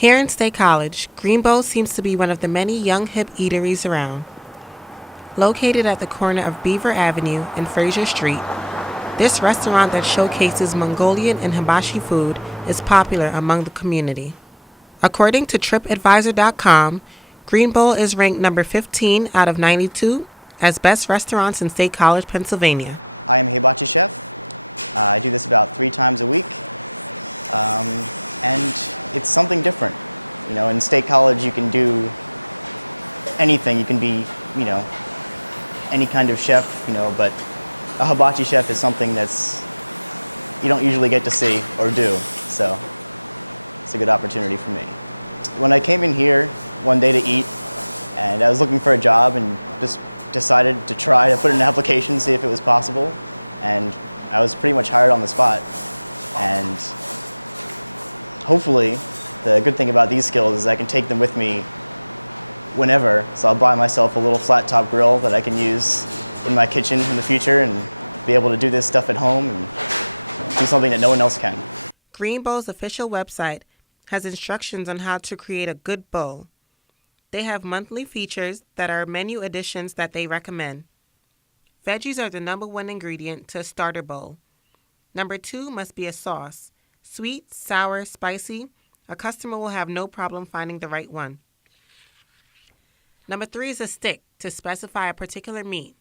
Here in State College, Greenbow seems to be one of the many young hip eateries around. Located at the corner of Beaver Avenue and Fraser Street, this restaurant that showcases Mongolian and Hibachi food is popular among the community. According to TripAdvisor.com, Greenbow is ranked number 15 out of 92 as best restaurants in State College, Pennsylvania. I am a Hibachi chef. I do this about 3 times a week, and it's something different. You know, in State College you can do anything. You can be, any kind of chef, but a hibachi chef is something that's you don't usually get to see or do, so it's a good opportunity for me. When I came in here one day to eat, and I was looking for a job and just decided to try to put in an application, see if it was possible, and I was pretty much hired on the spot. And hopefully, the good thing about these skills is I can take them with me whenever, so I'll buy myself a little flat top grill that I can use in my kitchen in the future and be able to do this stuff at home and do something that no one else can. Greenbow's official website has instructions on how to create a good bowl. They have monthly features that are menu additions that they recommend. Veggies are the number 1 ingredient to a starter bowl. Number 2 must be a sauce. Sweet, sour, spicy. A customer will have no problem finding the right one. Number 3 is a stick to specify a particular meat.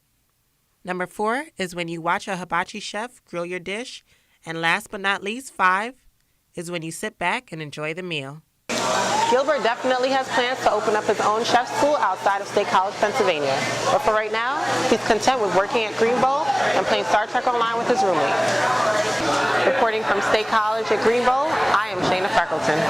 Number 4 is when you watch a hibachi chef grill your dish. And last but not least, 5 is when you sit back and enjoy the meal. Gilbert definitely has plans to open up his own chef school outside of State College, Pennsylvania. But for right now, he's content with working at Greenbow and playing Star Trek Online with his roommate. Reporting from State College at Greenbow, I am Shayna Freckleton.